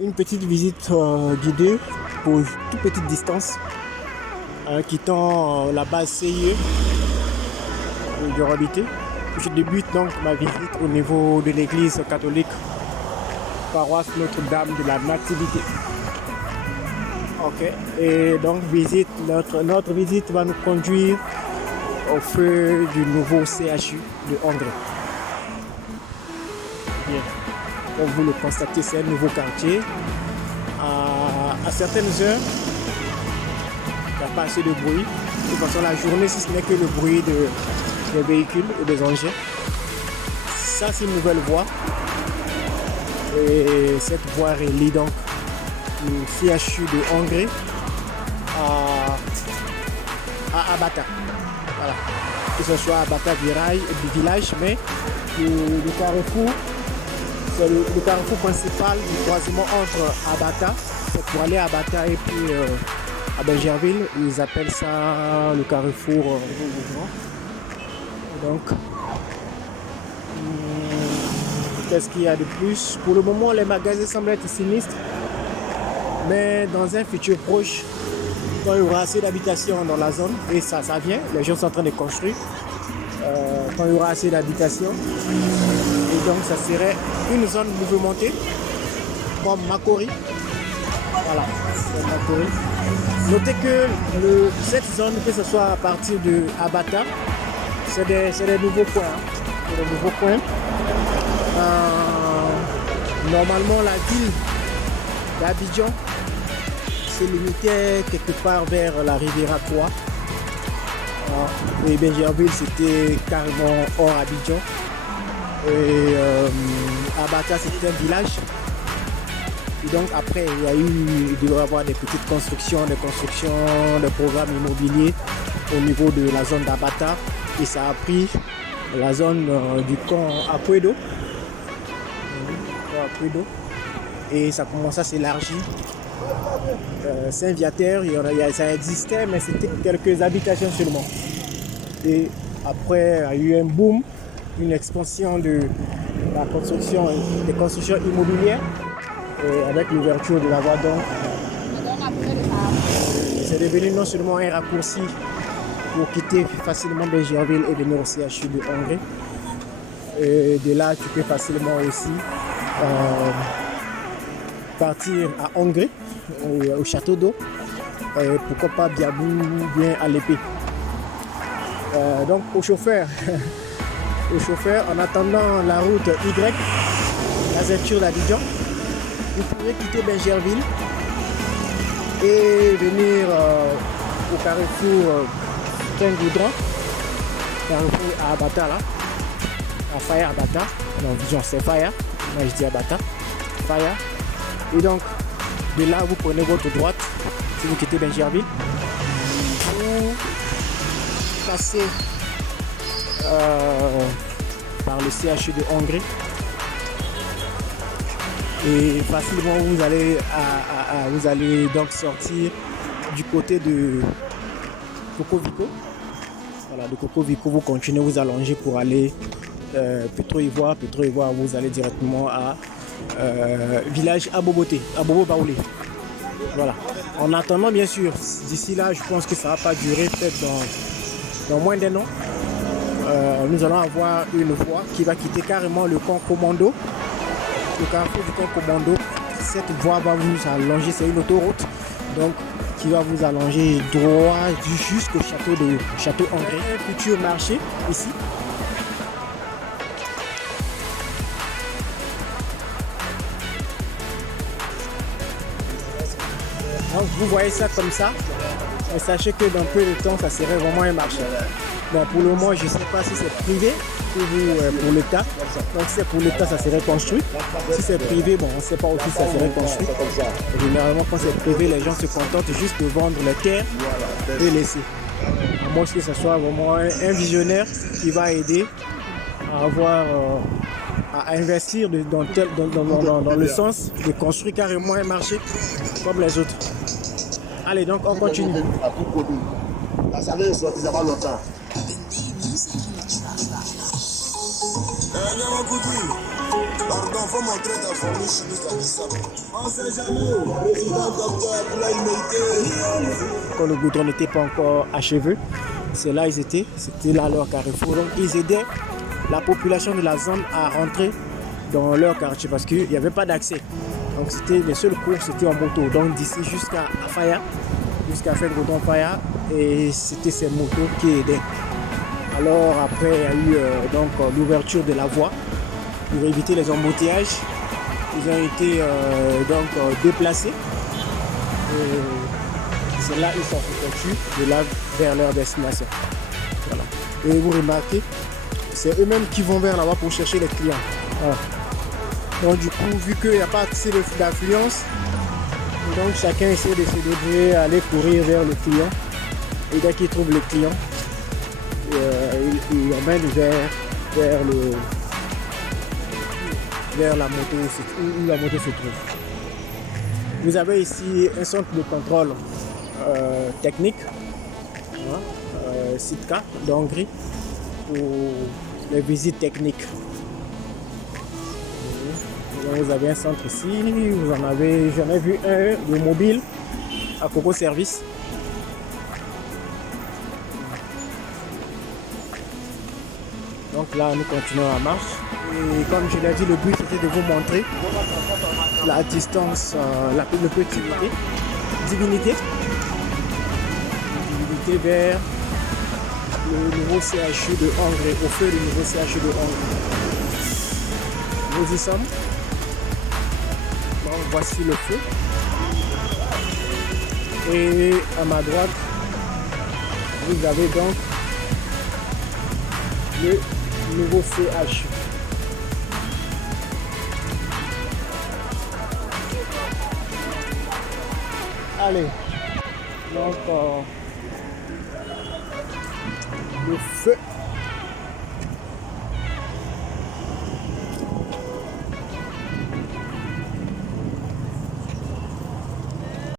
une petite visite guidée pour toute petite distance, quittant la base CIE de Robité. Je débute donc ma visite au niveau de l'église catholique paroisse Notre-Dame de la Nativité. Ok, et donc notre visite va nous conduire au feu du nouveau CHU de Hongrie. Bien. Comme vous le constatez, c'est un nouveau quartier. À certaines heures, il n'y a pas assez de bruit. De toute façon, la journée, si ce n'est que le bruit des véhicules et des engins. Ça, c'est une nouvelle voie. Et cette voie relie donc le CHU de Hongrie à Abata. Voilà. Que ce soit Abata du village, mais le carrefour, c'est le carrefour principal du croisement entre Abata, c'est pour aller à Abata et puis à Benjerville, ils appellent ça le carrefour. Donc, qu'est-ce qu'il y a de plus? Pour le moment, les magasins semblent être sinistres, mais dans un futur proche, quand il y aura assez d'habitations dans la zone, et ça vient, les gens sont en train de construire, quand il y aura assez d'habitations, et donc ça serait une zone mouvementée, comme Makori. Voilà, c'est Makori. Notez que cette zone, que ce soit à partir de Abata, c'est des nouveaux points. C'est des nouveaux points. Normalement, la ville d'Abidjan se limitait quelque part vers la rivière 3. Et Benjerville, c'était carrément hors Abidjan. Et Abata, c'était un village. Et donc après, il devrait y avoir des petites constructions, des programmes immobiliers au niveau de la zone d'Abata. Et ça a pris la zone du camp Apuedo. Et ça commence à s'élargir. Saint-Viateur, ça existait, mais c'était quelques habitations seulement. Et après, il y a eu un boom, une expansion de la construction, des constructions immobilières. Et avec l'ouverture de la voie d'or, c'est devenu non seulement un raccourci pour quitter facilement Benjerville et venir au CHU de Hongrie. Et de là, tu peux facilement aussi partir à Hongrie, au château d'eau, et pourquoi pas Biabou ou bien à l'épée. Donc au chauffeur, en attendant la route Y, la ceinture d'Abidjan, vous pourrez quitter Benjerville et venir au carrefour Saint-Goudron, carrefour à Abata là, à Faya Abata, non disons c'est Faya, moi je dis Abata, Faya. Et donc de là vous prenez votre droite si vous quittez Benjerville, vous passez par le CHU de Hongrie. Et facilement vous allez donc sortir du côté de Cocovico. Voilà, de Cocovico vous continuez, vous allongez pour aller Petro-Ivoire, vous allez directement à village Aboboté, Abobo Baoulé. Voilà. En attendant, bien sûr, d'ici là, je pense que ça va pas durer, peut-être dans moins d'un an. Nous allons avoir une voie qui va quitter carrément le camp Commando. Le carrefour du camp Commando, cette voie va vous allonger, c'est une autoroute, donc qui va vous allonger droit jusqu'au château Hongrie. Un futur marché ici. Donc vous voyez ça comme ça, et sachez que dans peu de temps, ça serait vraiment un marché. Bon, pour le moment, je ne sais pas si c'est privé ou pour l'État. Donc si c'est pour l'État, ça serait construit. Si c'est privé, bon, on ne sait pas aussi si ça serait construit. Et généralement, quand c'est privé, les gens se contentent juste de vendre les terres et laisser. À moins que ce soit vraiment un visionnaire qui va aider à avoir, à investir dans le sens de construire carrément un marché comme les autres. Allez, donc on continue. Ça vient sortir, ça va longtemps. Nyama Kuti. Pardon, faut montrer ta formule chimique à ça. On sait jamais. Président Docteur Abdoulaye Meïté. Quand le goudron n'était pas encore achevé, c'est là ils étaient, c'était là leur carrefour. Donc ils aidaient la population de la zone à rentrer dans leur quartier parce qu'il n'y avait pas d'accès. Donc c'était les seuls cours, c'était en moto. Donc d'ici jusqu'à Faya, jusqu'à Faya-Goudron Faya, et c'était ces motos qui aidaient. Alors après il y a eu donc l'ouverture de la voie pour éviter les embouteillages. Ils ont été déplacés. Et c'est là qu'ils sont reconduits de là vers leur destination. Voilà. Et vous remarquez, c'est eux-mêmes qui vont vers là-bas pour chercher les clients. Voilà. Donc du coup, vu qu'il n'y a pas assez d'affluence, donc chacun essaie de se débrouiller, aller courir vers le client. Et dès qu'il trouve le client, il l'emmène vers la moto où la moto se trouve. Vous avez ici un centre de contrôle technique, SITCA d'Hongrie, pour les visites techniques. Vous avez un centre ici, j'en ai vu un de mobile à Coco Service. Donc là, nous continuons la marche. Et comme je l'ai dit, le but c'était de vous montrer la distance, le petit divinité vers le nouveau CHU de Hongrie, au feu du nouveau CHU de Hongrie. Nous y sommes. Donc voici le feu. Et à ma droite, vous avez donc le nouveau CHU. Allez, donc le feu